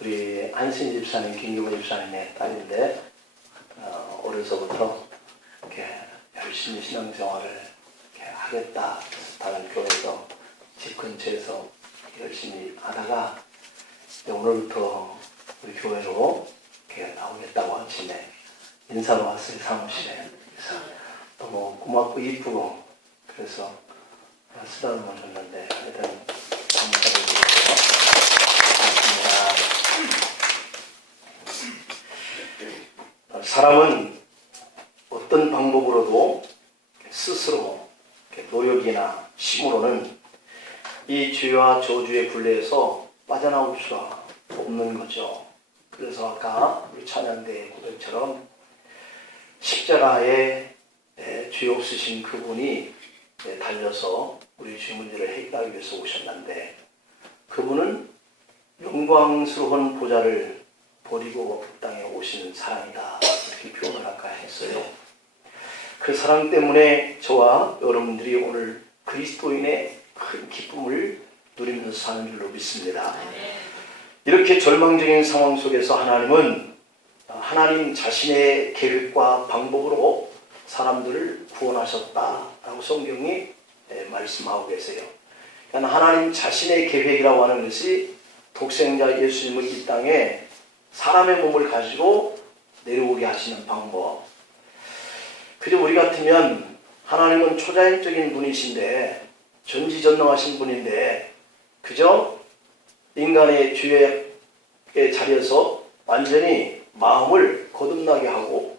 우리 안신 집사님, 김규모 집사님의 딸인데 어려서부터 이렇게 열심히 신앙생활을 이렇게 하겠다. 다른 교회에서 집 근처에서 열심히 하다가 오늘부터 우리 교회로 이렇게 나오겠다고 아침에 인사로 왔어요. 사무실에. 그래서 너무 고맙고 이쁘고 그래서 쓰다듬어 줬는데 일단 감사드리고 사람은 어떤 방법으로도 스스로 노력이나 힘으로는 이 죄와 저주의 굴레에서 빠져나올 수가 없는 거죠. 그래서 아까 우리 찬양대의 고백처럼 십자가에 죄 없으신 그분이 달려서 우리 죄 문제를 해결하기 위해서 오셨는데 그분은 영광스러운 보좌를 버리고 땅에 오시는 사랑이다. 이렇게 표현을 아까 했어요. 그 사랑 때문에 저와 여러분들이 오늘 그리스도인의 큰 기쁨을 누리면서 사는 줄로 믿습니다. 이렇게 절망적인 상황 속에서 하나님은 하나님 자신의 계획과 방법으로 사람들을 구원하셨다라고 성경이 말씀하고 계세요. 그러니까 하나님 자신의 계획이라고 하는 것이 독생자 예수님을 이 땅에 사람의 몸을 가지고 내려오게 하시는 방법. 그저 우리 같으면 하나님은 초자연적인 분이신데 전지전능하신 분인데 그저 인간의 죄의 자리에서 완전히 마음을 거듭나게 하고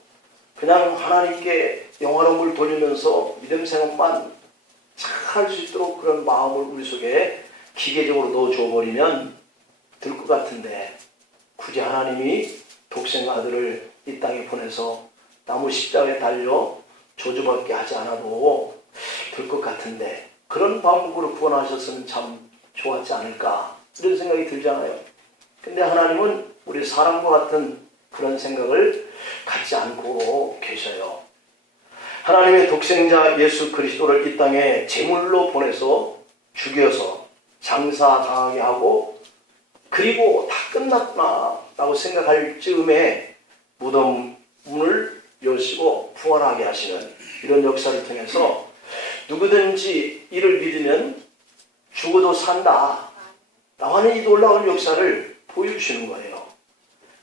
그냥 하나님께 영화로움을 돌리면서 믿음 생활만 잘 할 수 있도록 그런 마음을 우리 속에 기계적으로 넣어줘 버리면 될 것 같은데 굳이 하나님이 독생 아들을 이 땅에 보내서 나무 십자가에 달려 저주받게 하지 않아도 될 것 같은데 그런 방법으로 구원하셨으면 참 좋았지 않을까 이런 생각이 들잖아요. 근데 하나님은 우리 사람과 같은 그런 생각을 갖지 않고 계셔요. 하나님의 독생자 예수 그리스도를 이 땅에 제물로 보내서 죽여서 장사당하게 하고 그리고 다 끝났구나 라고 생각할 즈음에 무덤 문을 여시고 부활하게 하시는 이런 역사를 통해서 누구든지 이를 믿으면 죽어도 산다 라고 하는 이 놀라운 역사를 보여주시는 거예요.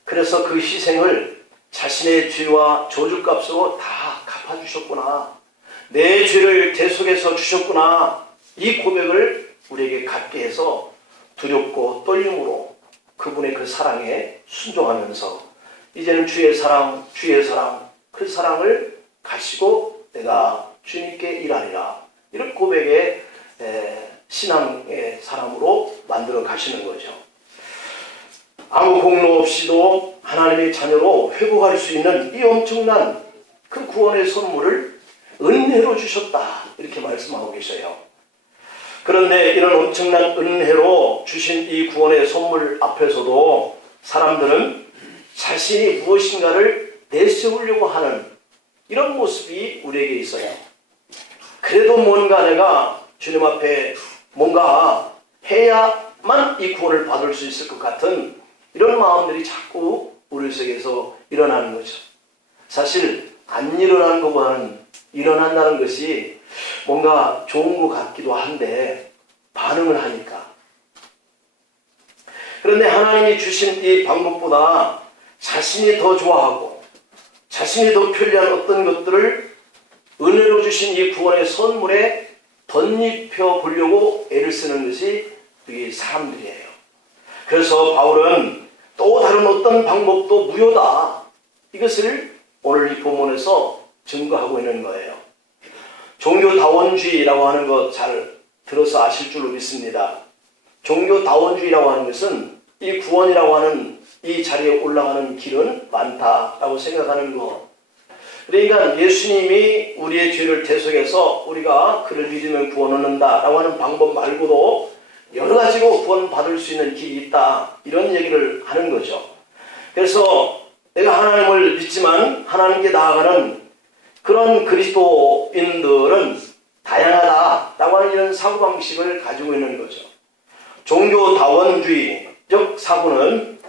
그래서 그 희생을 자신의 죄와 저주값으로 다 갚아주셨구나. 내 죄를 대속해서 주셨구나. 이 고백을 우리에게 갖게 해서 두렵고 떨림으로 그분의 그 사랑에 순종하면서 이제는 주의 사랑 그 사랑을 가지고 내가 주님께 일하리라. 이런 고백의 신앙의 사람으로 만들어 가시는 거죠. 아무 공로 없이도 하나님의 자녀로 회복할 수 있는 이 엄청난 그 구원의 선물을 은혜로 주셨다. 이렇게 말씀하고 계셔요. 그런데 이런 엄청난 은혜로 주신 이 구원의 선물 앞에서도 사람들은 자신이 무엇인가를 내세우려고 하는 이런 모습이 우리에게 있어요. 그래도 뭔가 내가 주님 앞에 뭔가 해야만 이 구원을 받을 수 있을 것 같은 이런 마음들이 자꾸 우리 속에서 일어나는 거죠. 사실 안 일어나는 것보다는 일어난다는 것이 뭔가 좋은 것 같기도 한데 반응을 하니까. 그런데 하나님이 주신 이 방법보다 자신이 더 좋아하고 자신이 더 편리한 어떤 것들을 은혜로 주신 이 구원의 선물에 덧입혀 보려고 애를 쓰는 것이 우리 사람들이에요. 그래서 바울은 또 다른 어떤 방법도 무효다. 이것을 오늘 이 본문에서 증거하고 있는 거예요. 종교다원주의라고 하는 것 잘 들어서 아실 줄로 믿습니다. 종교다원주의라고 하는 것은 이 구원이라고 하는 이 자리에 올라가는 길은 많다라고 생각하는 것. 그러니까 예수님이 우리의 죄를 대속해서 우리가 그를 믿으면 구원을 얻는다라고 하는 방법 말고도 여러 가지로 구원받을 수 있는 길이 있다. 이런 얘기를 하는 거죠. 그래서 내가 하나님을 믿지만 하나님께 나아가는 그런 그리스도인들은 다양하다라고 하는 이런 사고방식을 가지고 있는 거죠. 종교다원주의적 사고는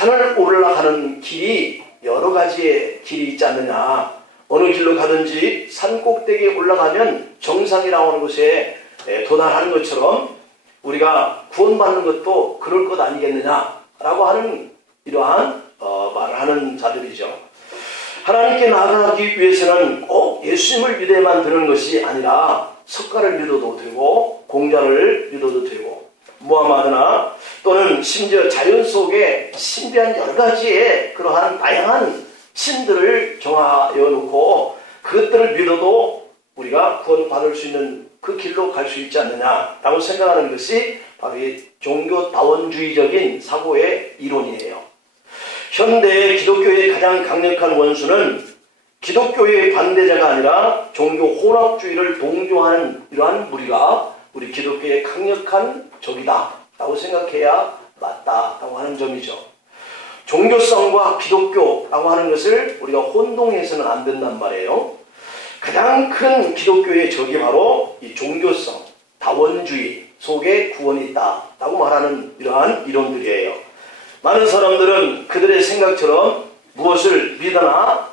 산을 올라가는 길이 여러 가지의 길이 있지 않느냐. 어느 길로 가든지 산 꼭대기에 올라가면 정상이라고 하는 곳에 도달하는 것처럼 우리가 구원받는 것도 그럴 것 아니겠느냐라고 하는 이러한 말을 하는 자들이죠. 하나님께 나아가기 위해서는 꼭 예수님을 믿어야만 되는 것이 아니라 석가를 믿어도 되고 공자를 믿어도 되고 무하마드나 또는 심지어 자연 속에 신비한 여러 가지의 그러한 다양한 신들을 정하여 놓고 그것들을 믿어도 우리가 구원받을 수 있는 그 길로 갈 수 있지 않느냐라고 생각하는 것이 바로 이 종교다원주의적인 사고의 이론이에요. 현대 기독교의 가장 강력한 원수는 기독교의 반대자가 아니라 종교 혼합주의를 동조하는 이러한 무리가 우리 기독교의 강력한 적이다 라고 생각해야 맞다라고 하는 점이죠. 종교성과 기독교라고 하는 것을 우리가 혼동해서는 안 된단 말이에요. 가장 큰 기독교의 적이 바로 이 종교성, 다원주의 속에 구원이 있다라고 말하는 이러한 이론들이에요. 많은 사람들은 그들의 생각처럼 무엇을 믿으나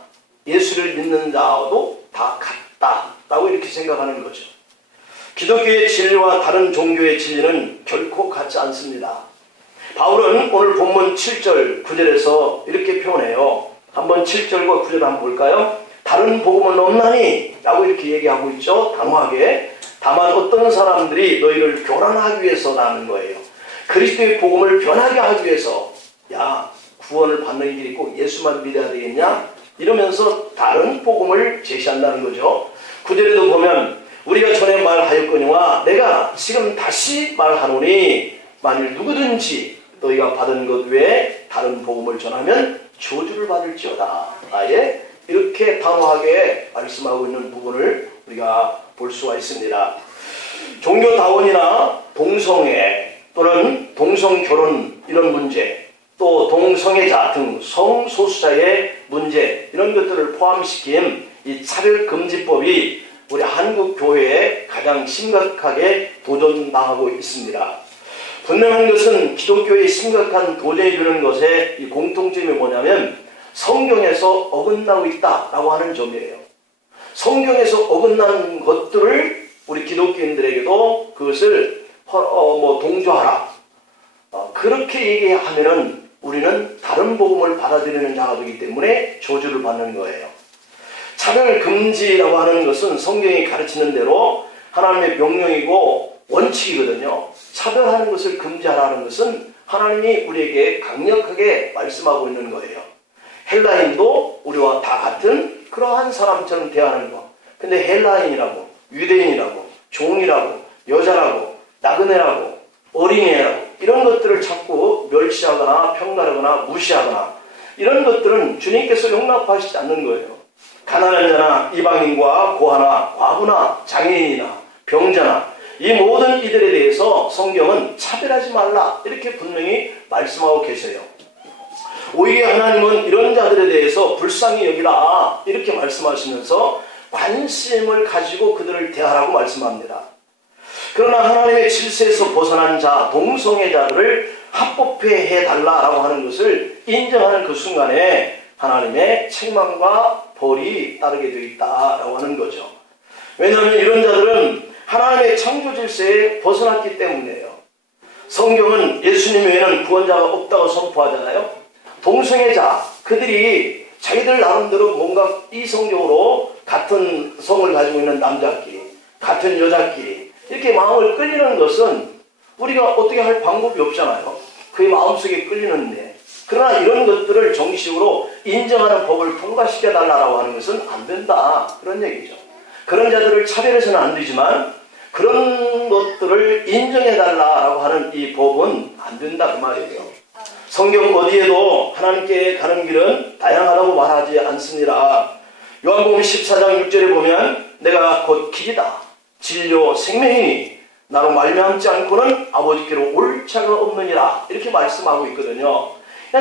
예수를 믿는 자와도 다 같다라고 이렇게 생각하는 거죠. 기독교의 진리와 다른 종교의 진리는 결코 같지 않습니다. 바울은 오늘 본문 7절 9절에서 이렇게 표현해요. 한번 7절과 9절 한번 볼까요? 다른 복음은 없나니 라고 이렇게 얘기하고 있죠. 단호하게. 다만 어떤 사람들이 너희를 교란하기 위해서 나는 거예요. 그리스도의 복음을 변하게 하기 위해서 야 구원을 받는 길이 꼭 예수만 믿어야 되겠냐? 이러면서 다른 복음을 제시한다는 거죠. 9절에도 보면 우리가 전에 말하였거니와 내가 지금 다시 말하노니 만일 누구든지 너희가 받은 것 외에 다른 복음을 전하면 저주를 받을지어다. 아예 이렇게 단호하게 말씀하고 있는 부분을 우리가 볼 수가 있습니다. 종교다원이나 동성애 또는 동성결혼 이런 문제 또 동성애자 등 성소수자의 문제 이런 것들을 포함시킨 이 차별금지법이 우리 한국 교회에 가장 심각하게 도전당하고 있습니다. 분명한 것은 기독교에 심각한 도전이 되는 것의 이 공통점이 뭐냐면 성경에서 어긋나고 있다라고 하는 점이에요. 성경에서 어긋난 것들을 우리 기독교인들에게도 그것을 동조하라. 그렇게 얘기하면은 우리는 다른 복음을 받아들이는 자가 되기 때문에 저주를 받는 거예요. 차별 금지라고 하는 것은 성경이 가르치는 대로 하나님의 명령이고 원칙이거든요. 차별하는 것을 금지하라는 것은 하나님이 우리에게 강력하게 말씀하고 있는 거예요. 헬라인도 우리와 다 같은 그러한 사람처럼 대하는 거. 근데 헬라인이라고, 유대인이라고, 종이라고, 여자라고, 나그네라고, 어린애라고 이런 것들을 자꾸 멸시하거나 평가하거나 무시하거나 이런 것들은 주님께서 용납하시지 않는 거예요. 가난한 자나 이방인과 고아나 과부나 장애인이나 병자나 이 모든 이들에 대해서 성경은 차별하지 말라 이렇게 분명히 말씀하고 계세요. 오히려 하나님은 이런 자들에 대해서 불쌍히 여기라 이렇게 말씀하시면서 관심을 가지고 그들을 대하라고 말씀합니다. 그러나 하나님의 질서에서 벗어난 자, 동성애자들을 합법해 달라라고 하는 것을 인정하는 그 순간에 하나님의 책망과 벌이 따르게 되어 있다라고 하는 거죠. 왜냐하면 이런 자들은 하나님의 창조 질서에 벗어났기 때문이에요. 성경은 예수님 외에는 구원자가 없다고 선포하잖아요. 동성애자, 그들이 자기들 나름대로 뭔가 이성적으로 같은 성을 가지고 있는 남자끼리, 같은 여자끼리 이렇게 마음을 끌리는 것은 우리가 어떻게 할 방법이 없잖아요. 그의 마음속에 끌리는데. 그러나 이런 것들을 정식으로 인정하는 법을 통과시켜달라고 하는 것은 안 된다. 그런 얘기죠. 그런 자들을 차별해서는 안 되지만 그런 것들을 인정해달라고 하는 이 법은 안 된다 그 말이에요. 성경 어디에도 하나님께 가는 길은 다양하다고 말하지 않습니다. 요한복음 14장 6절에 보면 내가 곧 길이다 진료 생명이니 나로 말미암지 않고는 아버지께로 올 자가 없느니라 이렇게 말씀하고 있거든요.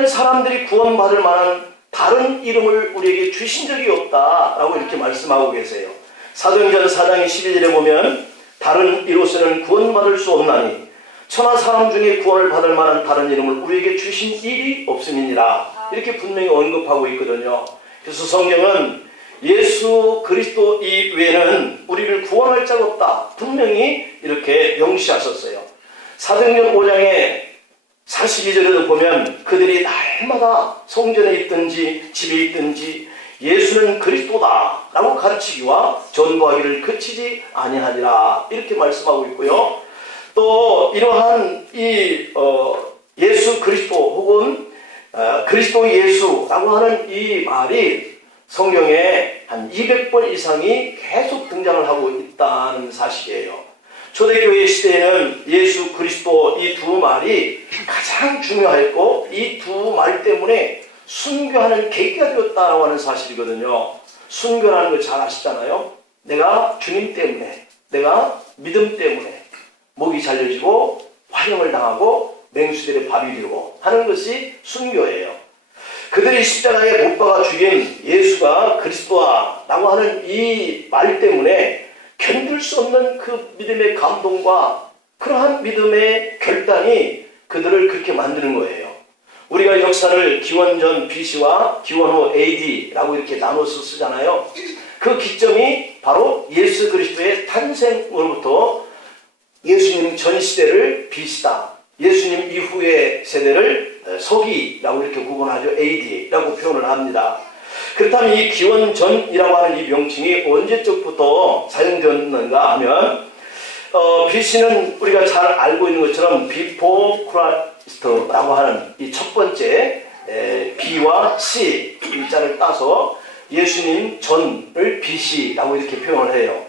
사람들이 구원받을 만한 다른 이름을 우리에게 주신 적이 없다라고 이렇게 말씀하고 계세요. 사도행전 4장 12절에 보면 다른 이로서는 구원받을 수 없나니 천하 사람 중에 구원을 받을 만한 다른 이름을 우리에게 주신 일이 없음이니라. 이렇게 분명히 언급하고 있거든요. 그래서 성경은 예수 그리스도 이외에는 우리를 구원할 자가 없다, 분명히 이렇게 명시하셨어요. 사도행전 5장에 42절에도 보면 그들이 날마다 성전에 있든지 집에 있든지 예수는 그리스도다 라고 가르치기와 전도하기를 그치지 아니하니라, 이렇게 말씀하고 있고요. 또 이러한 예수 그리스도 혹은 그리스도 예수라고 하는 이 말이 성경에 한 200번 이상이 계속 등장을 하고 있다는 사실이에요. 초대교회 시대에는 예수 그리스도 이 두 말이 가장 중요했고 이 두 말 때문에 순교하는 계기가 되었다고 하는 사실이거든요. 순교라는 거 잘 아시잖아요. 내가 주님 때문에, 내가 믿음 때문에 목이 잘려지고 환영을 당하고 맹수들의 밥이 되고 하는 것이 순교예요. 그들이 십자가에 못 박아 죽인 예수가 그리스도다 라고 하는 이 말 때문에 견딜 수 없는 그 믿음의 감동과 그러한 믿음의 결단이 그들을 그렇게 만드는 거예요. 우리가 역사를 기원전 BC와 기원 후 AD라고 이렇게 나눠서 쓰잖아요. 그 기점이 바로 예수 그리스도의 탄생으로부터 예수님 전 시대를 BC다, 예수님 이후의 세대를 서기라고 이렇게 구분하죠. AD라고 표현을 합니다. 그렇다면 이 기원전이라고 하는 이 명칭이 언제적부터 사용되었는가 하면 BC는 우리가 잘 알고 있는 것처럼 Before Christ라고 하는 이 첫 번째 B와 C 이 자를 따서 예수님 전을 BC라고 이렇게 표현을 해요.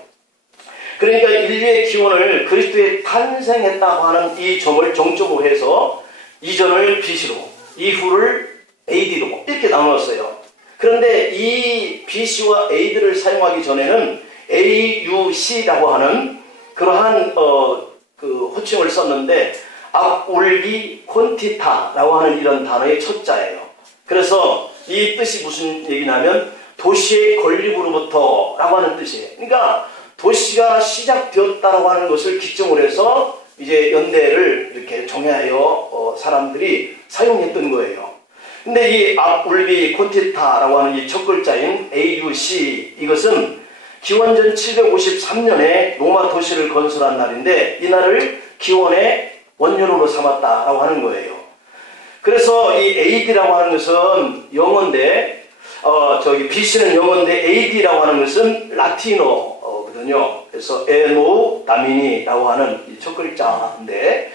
그러니까 인류의 기원을 그리스도의 탄생했다고 하는 이 점을 정점으로 해서 이전을 BC로, 이후를 AD로 이렇게 나누었어요. 그런데 이 BC와 AD를 사용하기 전에는 AUC라고 하는 그러한 그 호칭을 썼는데 압울비 콘티타라고 하는 이런 단어의 첫 자예요. 그래서 이 뜻이 무슨 얘기냐면 도시의 건립으로부터 라고 하는 뜻이에요. 그러니까 도시가 시작되었다라고 하는 것을 기점으로 해서 이제 연대를 이렇게 정하여 사람들이 사용했던 거예요. 근데 이 압울비 콘티타라고 하는 이 첫 글자인 AUC, 이것은 기원전 753년에 로마 도시를 건설한 날인데 이 날을 기원의 원년으로 삼았다라고 하는 거예요. 그래서 이 AD라고 하는 것은 영어인데 BC는 영어인데 AD라고 하는 것은 라틴어거든요. 그래서 에노 다미니라고 하는 이 첫 글자인데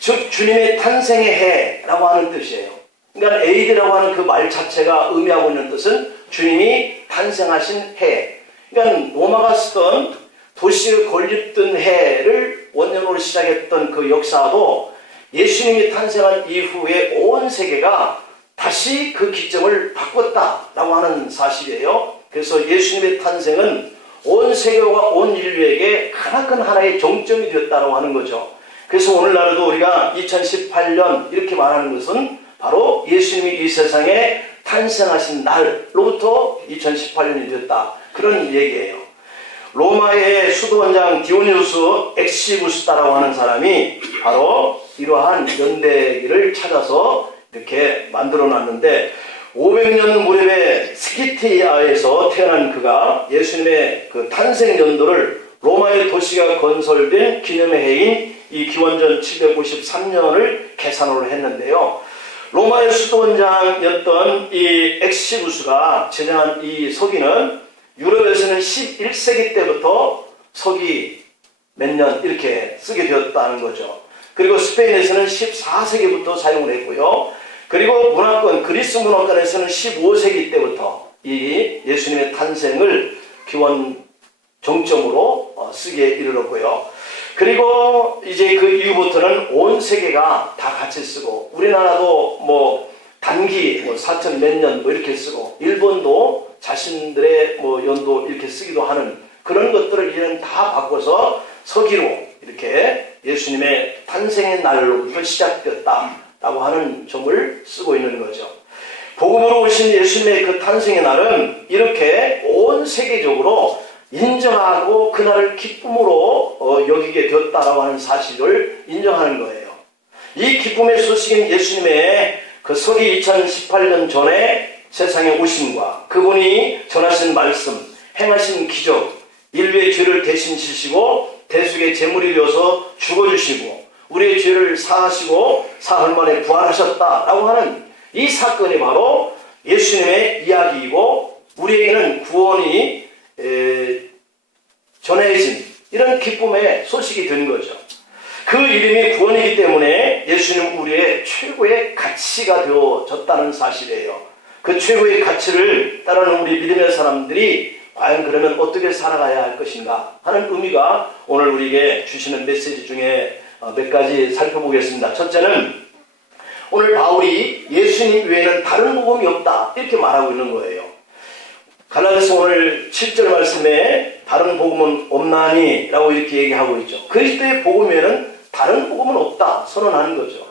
즉 주님의 탄생의 해라고 하는 뜻이에요. 그러니까 AD라고 하는 그 말 자체가 의미하고 있는 뜻은 주님이 탄생하신 해. 그러니까 로마가 쓰던 도시를 건립된 해를 원년으로 시작했던 그 역사도 예수님이 탄생한 이후에 온 세계가 다시 그 기점을 바꿨다라고 하는 사실이에요. 그래서 예수님의 탄생은 온 세계와 온 인류에게 크나큰 하나의 정점이 되었다고 하는 거죠. 그래서 오늘날에도 우리가 2018년 이렇게 말하는 것은 바로 예수님이 이 세상에 탄생하신 날로부터 2018년이 되었다, 그런 얘기예요. 로마의 수도원장 디오니우스 엑시구스다라고 하는 사람이 바로 이러한 연대기를 찾아서 이렇게 만들어놨는데 500년 무렵에 스키티아에서 태어난 그가 예수님의 그 탄생 연도를 로마의 도시가 건설된 기념의 해인 이 기원전 753년을 계산으로 했는데요. 로마의 수도원장이었던 이 엑시구스가 제정한 이 서기는 유럽에서는 11세기 때부터 서기 몇 년 이렇게 쓰게 되었다는 거죠. 그리고 스페인에서는 14세기부터 사용을 했고요. 그리고 문화권, 그리스 문화권에서는 15세기 때부터 이 예수님의 탄생을 기원 정점으로 쓰기에 이르렀고요. 그리고 이제 그 이후부터는 온 세계가 다 같이 쓰고, 우리나라도 뭐 단기 4천 몇 년 이렇게 쓰고, 일본도 자신들의 연도 이렇게 쓰기도 하는 그런 것들을 이제는 다 바꿔서 서기로 이렇게 예수님의 탄생의 날로부터 시작되었다라고 하는 점을 쓰고 있는 거죠. 복음으로 오신 예수님의 그 탄생의 날은 이렇게 온 세계적으로 인정하고 그날을 기쁨으로 여기게 되었다라고 하는 사실을 인정하는 거예요. 이 기쁨의 소식인 예수님의 그 서기 2018년 전에 세상에 오심과 그분이 전하신 말씀, 행하신 기적, 인류의 죄를 대신 지시고 대속의 제물이 되어서 죽어주시고 우리의 죄를 사하시고 사흘 만에 부활하셨다라고 하는 이 사건이 바로 예수님의 이야기이고 우리에게는 구원이 전해진 이런 기쁨의 소식이 된 거죠. 그 이름이 구원이기 때문에 예수님 우리의 최고의 가치가 되어졌다는 사실이에요. 그 최고의 가치를 따르는 우리 믿음의 사람들이 과연 그러면 어떻게 살아가야 할 것인가 하는 의미가 오늘 우리에게 주시는 메시지 중에 몇 가지 살펴보겠습니다. 첫째는 오늘 바울이 예수님 외에는 다른 복음이 없다 이렇게 말하고 있는 거예요. 갈라디아서 오늘 7절 말씀에 다른 복음은 없나니 라고 이렇게 얘기하고 있죠. 그리스도의 복음 외에는 다른 복음은 없다 선언하는 거죠.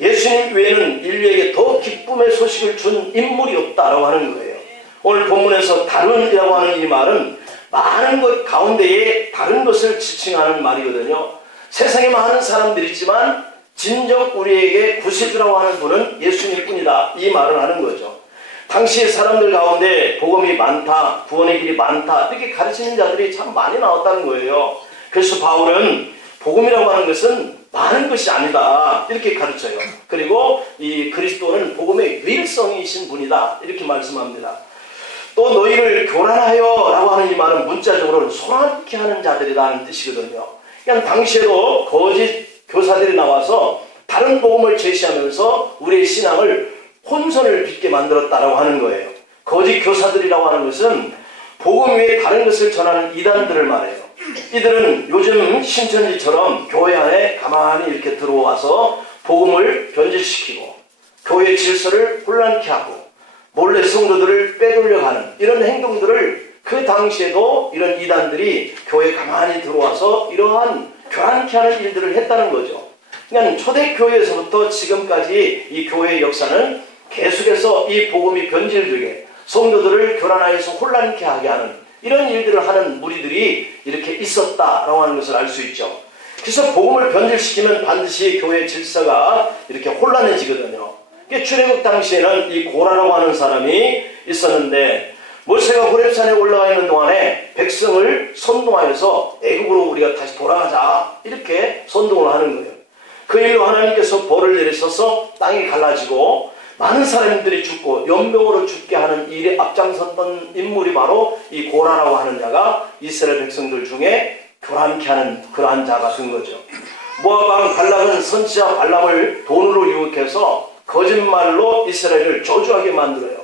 예수님 외에는 인류에게 더 기쁨의 소식을 준 인물이 없다라고 하는 거예요. 오늘 본문에서 다른이라고 하는 이 말은 많은 것 가운데에 다른 것을 지칭하는 말이거든요. 세상에 많은 사람들이 있지만 진정 우리에게 구세주라고 하는 분은 예수님 뿐이다 이 말을 하는 거죠. 당시의 사람들 가운데 복음이 많다, 구원의 길이 많다 이렇게 가르치는 자들이 참 많이 나왔다는 거예요. 그래서 바울은 복음이라고 하는 것은 많은 것이 아니다 이렇게 가르쳐요. 그리고 이 그리스도는 복음의 유일성이신 분이다 이렇게 말씀합니다. 또 너희를 교란하여 라고 하는 이 말은 문자적으로는 소란케 하는 자들이라는 뜻이거든요. 그냥 당시에도 거짓 교사들이 나와서 다른 복음을 제시하면서 우리의 신앙을 혼선을 빚게 만들었다라고 하는 거예요. 거짓 교사들이라고 하는 것은 복음 외에 다른 것을 전하는 이단들을 말해요. 이들은 요즘 신천지처럼 교회 안에 가만히 이렇게 들어와서 복음을 변질시키고 교회 질서를 혼란케 하고 몰래 성도들을 빼돌려가는 이런 행동들을 그 당시에도 이런 이단들이 교회에 가만히 들어와서 이러한 교란케 하는 일들을 했다는 거죠. 그러니까 초대교회에서부터 지금까지 이 교회의 역사는 계속해서 이 복음이 변질되게 성도들을 교란하여서 혼란케 하게 하는 이런 일들을 하는 무리들이 이렇게 있었다라고 하는 것을 알 수 있죠. 그래서 복음을 변질시키면 반드시 교회 질서가 이렇게 혼란해지거든요. 출애굽 당시에는 이 고라라고 하는 사람이 있었는데 모세가 호렙산에 올라가 있는 동안에 백성을 선동하여서 애굽으로 우리가 다시 돌아가자 이렇게 선동을 하는 거예요. 그 일로 하나님께서 벌을 내리셔서 땅이 갈라지고 많은 사람들이 죽고 연병으로 죽게 하는 일에 앞장섰던 인물이 바로 이 고라라고 하는 자가 이스라엘 백성들 중에 교란케 하는 그러한 자가 된 거죠. 모압 왕 발락은 선지자 발람을 돈으로 유혹해서 거짓말로 이스라엘을 저주하게 만들어요.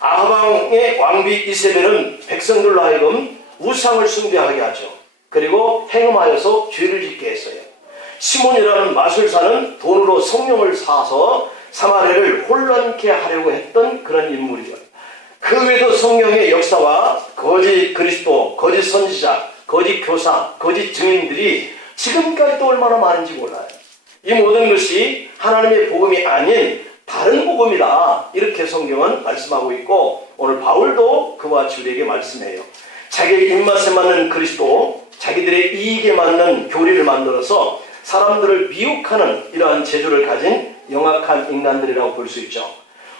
아합 왕의 왕비 이세벨은 백성들로 하여금 우상을 숭배하게 하죠. 그리고 행음하여서 죄를 짓게 했어요. 시몬이라는 마술사는 돈으로 성령을 사서 사마리아를 혼란케 하려고 했던 그런 인물이죠. 그 외에도 성령의 역사와 거짓 그리스도, 거짓 선지자, 거짓 교사, 거짓 증인들이 지금까지도 얼마나 많은지 몰라요. 이 모든 것이 하나님의 복음이 아닌 다른 복음이다 이렇게 성경은 말씀하고 있고 오늘 바울도 그와 같이 우리에게 말씀해요. 자기의 입맛에 맞는 그리스도, 자기들의 이익에 맞는 교리를 만들어서 사람들을 미혹하는 이러한 재주를 가진 영악한 인간들이라고 볼 수 있죠.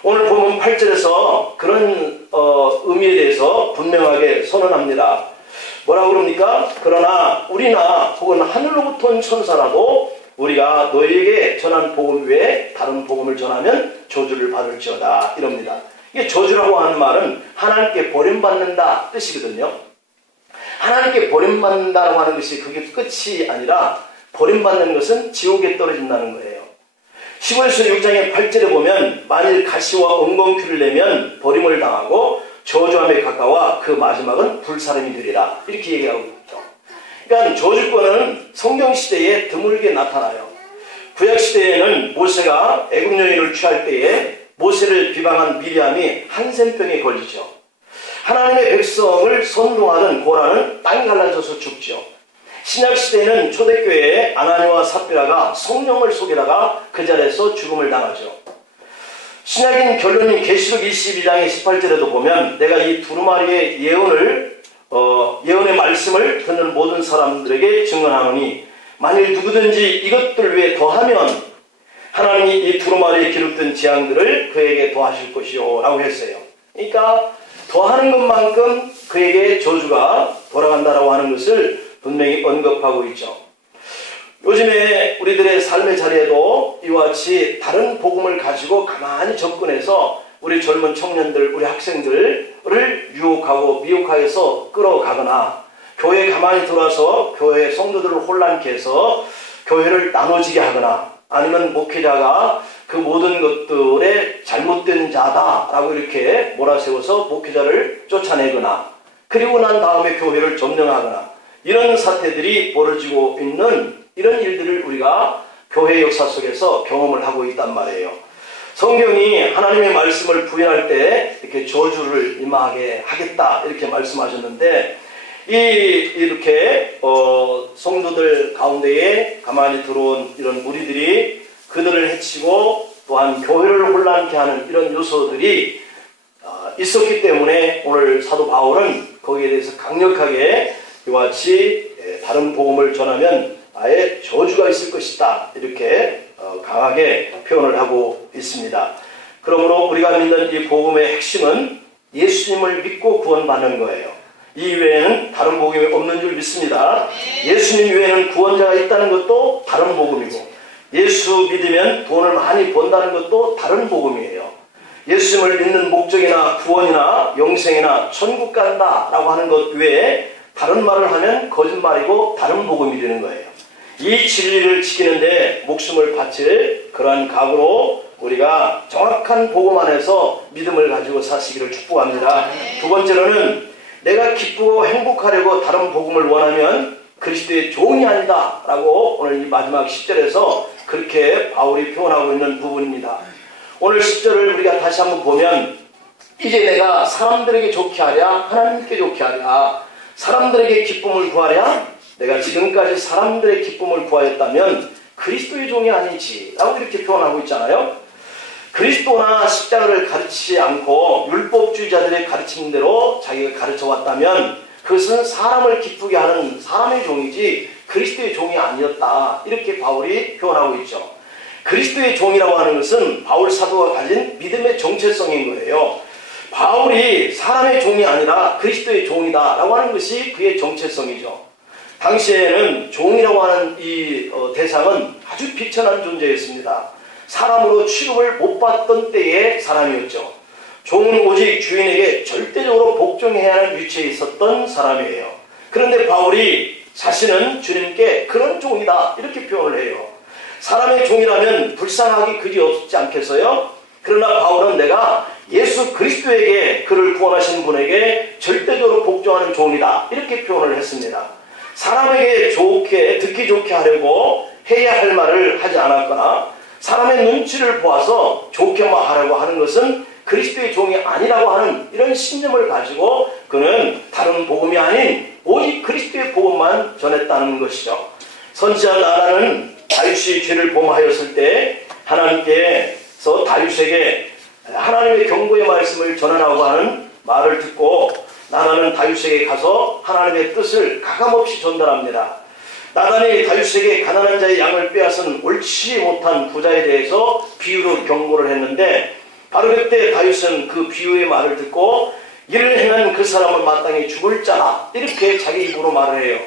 오늘 보면 8절에서 그런 의미에 대해서 분명하게 선언합니다. 뭐라고 그럽니까? 그러나 우리나 혹은 하늘로부터 온 천사라도 우리가 너희에게 전한 복음 외에 다른 복음을 전하면 저주를 받을지어다 이럽니다. 이게 저주라고 하는 말은 하나님께 버림받는다 뜻이거든요. 하나님께 버림받는다라고 하는 것이 그게 끝이 아니라 버림받는 것은 지옥에 떨어진다는 거예요. 시므에서 6장의 8절에 보면 만일 가시와 엉겅퀴를 내면 버림을 당하고 저주함에 가까워 그 마지막은 불사름이 되리라 이렇게 얘기하고 있죠. 그러니까 저주권은 성경시대에 드물게 나타나요. 구약시대에는 모세가 애굽 여인을 취할 때에 모세를 비방한 미리암이 한센병에 걸리죠. 하나님의 백성을 선동하는 고라는 땅이 갈라져서 죽죠. 신약시대에는 초대교회에 아나니와 삽비라가 성령을 속이다가 그 자리에서 죽음을 당하죠. 신약인 결론인 계시록 22장의 18절에도 보면 내가 이 두루마리의 예언의 말씀을 듣는 모든 사람들에게 증언하노니 만일 누구든지 이것들 외에 더하면 하나님이 이 두루마리에 기록된 재앙들을 그에게 더하실 것이요 라고 했어요. 그러니까 더하는 것만큼 그에게 저주가 돌아간다라고 하는 것을 분명히 언급하고 있죠. 요즘에 우리들의 삶의 자리에도 이와 같이 다른 복음을 가지고 가만히 접근해서 우리 젊은 청년들, 우리 학생들을 유혹하고 미혹하여서 끌어가거나 교회에 가만히 들어와서 교회 성도들을 혼란케 해서 교회를 나눠지게 하거나 아니면 목회자가 그 모든 것들에 잘못된 자다라고 이렇게 몰아세워서 목회자를 쫓아내거나 그리고 난 다음에 교회를 점령하거나 이런 사태들이 벌어지고 있는 이런 일들을 우리가 교회 역사 속에서 경험을 하고 있단 말이에요. 성경이 하나님의 말씀을 부인할 때 이렇게 저주를 임하게 하겠다 이렇게 말씀하셨는데 이렇게 성도들 가운데에 가만히 들어온 이런 무리들이 그들을 해치고 또한 교회를 혼란케 하는 이런 요소들이 있었기 때문에 오늘 사도 바울은 거기에 대해서 강력하게 이와 같이 다른 복음을 전하면 아예 저주가 있을 것이다 이렇게 강하게 표현을 하고 있습니다. 그러므로 우리가 믿는 이 복음의 핵심은 예수님을 믿고 구원받는 거예요. 이 외에는 다른 복음이 없는 줄 믿습니다. 예수님 외에는 구원자가 있다는 것도 다른 복음이고 예수 믿으면 돈을 많이 번다는 것도 다른 복음이에요. 예수님을 믿는 목적이나 구원이나 영생이나 천국 간다라고 하는 것 외에 다른 말을 하면 거짓말이고 다른 복음이 되는 거예요. 이 진리를 지키는데 목숨을 바칠 그러한 각오로 우리가 정확한 복음 안에서 믿음을 가지고 사시기를 축복합니다. 두 번째로는 내가 기쁘고 행복하려고 다른 복음을 원하면 그리스도의 종이 아니다 라고 오늘 이 마지막 10절에서 그렇게 바울이 표현하고 있는 부분입니다. 오늘 10절을 우리가 다시 한번 보면 이제 내가 사람들에게 좋게 하랴 하나님께 좋게 하랴 사람들에게 기쁨을 구하랴 내가 지금까지 사람들의 기쁨을 구하였다면 그리스도의 종이 아니지 라고 이렇게 표현하고 있잖아요. 그리스도나 십자가를 가르치지 않고 율법주의자들의 가르침대로 자기가 가르쳐왔다면 그것은 사람을 기쁘게 하는 사람의 종이지 그리스도의 종이 아니었다 이렇게 바울이 표현하고 있죠. 그리스도의 종이라고 하는 것은 바울 사도가 가진 믿음의 정체성인 거예요. 바울이 사람의 종이 아니라 그리스도의 종이다 라고 하는 것이 그의 정체성이죠. 당시에는 종이라고 하는 이 대상은 아주 비천한 존재였습니다. 사람으로 취급을 못 받던 때의 사람이었죠. 종은 오직 주인에게 절대적으로 복종해야 하는 위치에 있었던 사람이에요. 그런데 바울이 자신은 주님께 그런 종이다 이렇게 표현을 해요. 사람의 종이라면 불쌍하기 그리 없지 않겠어요? 그러나 바울은 내가 예수 그리스도에게 그를 구원하신 분에게 절대적으로 복종하는 종이다 이렇게 표현을 했습니다. 사람에게 좋게 듣기 좋게 하려고 해야 할 말을 하지 않았거나 사람의 눈치를 보아서 좋게만 하려고 하는 것은 그리스도의 종이 아니라고 하는 이런 신념을 가지고 그는 다른 복음이 아닌 오직 그리스도의 복음만 전했다는 것이죠. 선지자 나단은 다윗이 죄를 범하였을 때 하나님께서 다윗에게 하나님의 경고의 말씀을 전하라고 하는 말을 듣고 나단은 다윗에게 가서 하나님의 뜻을 가감없이 전달합니다. 나단이 다윗에게 가난한 자의 양을 빼앗은 옳지 못한 부자에 대해서 비유로 경고를 했는데 바로 그때 다윗은 그 비유의 말을 듣고 이를 행한 그 사람은 마땅히 죽을 자라 이렇게 자기 입으로 말을 해요.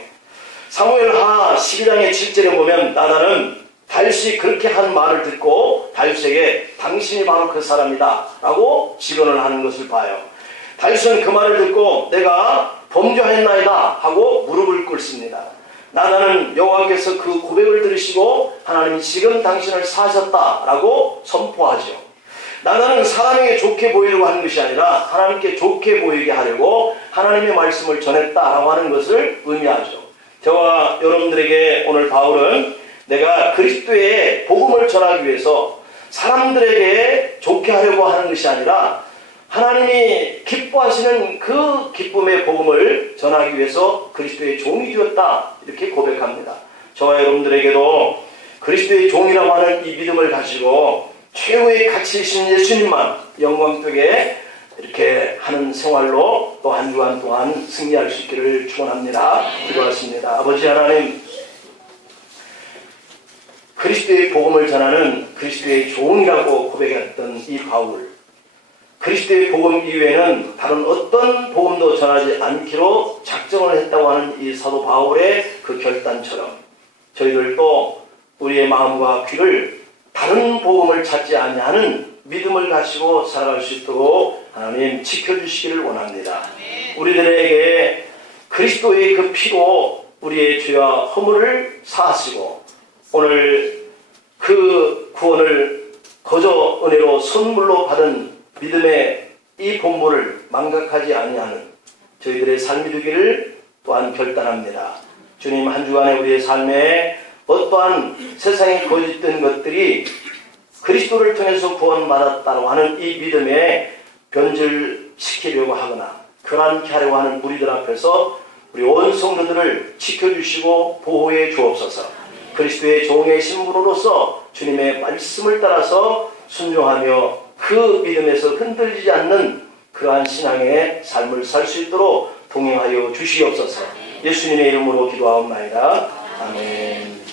사무엘하 12장의 7절에 보면 나단은 다윗이 그렇게 한 말을 듣고 다윗에게 당신이 바로 그 사람이다 라고 직언을 하는 것을 봐요. 다윗은 그 말을 듣고 내가 범죄하였나이다 하고 무릎을 꿇습니다. 나단은 여호와께서 그 고백을 들으시고 하나님이 지금 당신을 사하셨다라고 선포하죠. 나단은 사람에게 좋게 보이려고 하는 것이 아니라 하나님께 좋게 보이게 하려고 하나님의 말씀을 전했다라고 하는 것을 의미하죠. 저와 여러분들에게 오늘 바울은 내가 그리스도의 복음을 전하기 위해서 사람들에게 좋게 하려고 하는 것이 아니라 하나님이 기뻐하시는 그 기쁨의 복음을 전하기 위해서 그리스도의 종이 되었다 이렇게 고백합니다. 저와 여러분들에게도 그리스도의 종이라고 하는 이 믿음을 가지고 최고의 가치이신 예수님만 영광되게 이렇게 하는 생활로 또 한 주간 동안 승리할 수 있기를 축원합니다. 기도하십니다. 아버지 하나님, 그리스도의 복음을 전하는 그리스도의 종이라고 고백했던 이 바울, 그리스도의 복음 이외에는 다른 어떤 복음도 전하지 않기로 작정을 했다고 하는 이 사도 바울의 그 결단처럼 저희들도 우리의 마음과 귀를 다른 복음을 찾지 아니하는 믿음을 가지고 살아갈 수 있도록 하나님 지켜주시기를 원합니다. 우리들에게 그리스도의 그 피로 우리의 죄와 허물을 사하시고 오늘 그 구원을 거저 은혜로 선물로 받은 믿음의 이 본물을 망각하지 아니하는 저희들의 삶이 되기를 또한 결단합니다. 주님, 한 주간의 우리의 삶에 어떠한 세상에 거짓된 것들이 그리스도를 통해서 구원받았다고 하는 이 믿음에 변질시키려고 하거나 그러한 하려고 하는 무리들 앞에서 우리 온 성도들을 지켜주시고 보호해 주옵소서. 그리스도의 종의 신부로서 주님의 말씀을 따라서 순종하며 그 믿음에서 흔들리지 않는 그러한 신앙의 삶을 살 수 있도록 동행하여 주시옵소서. 예수님의 이름으로 기도하옵나이다. 아멘.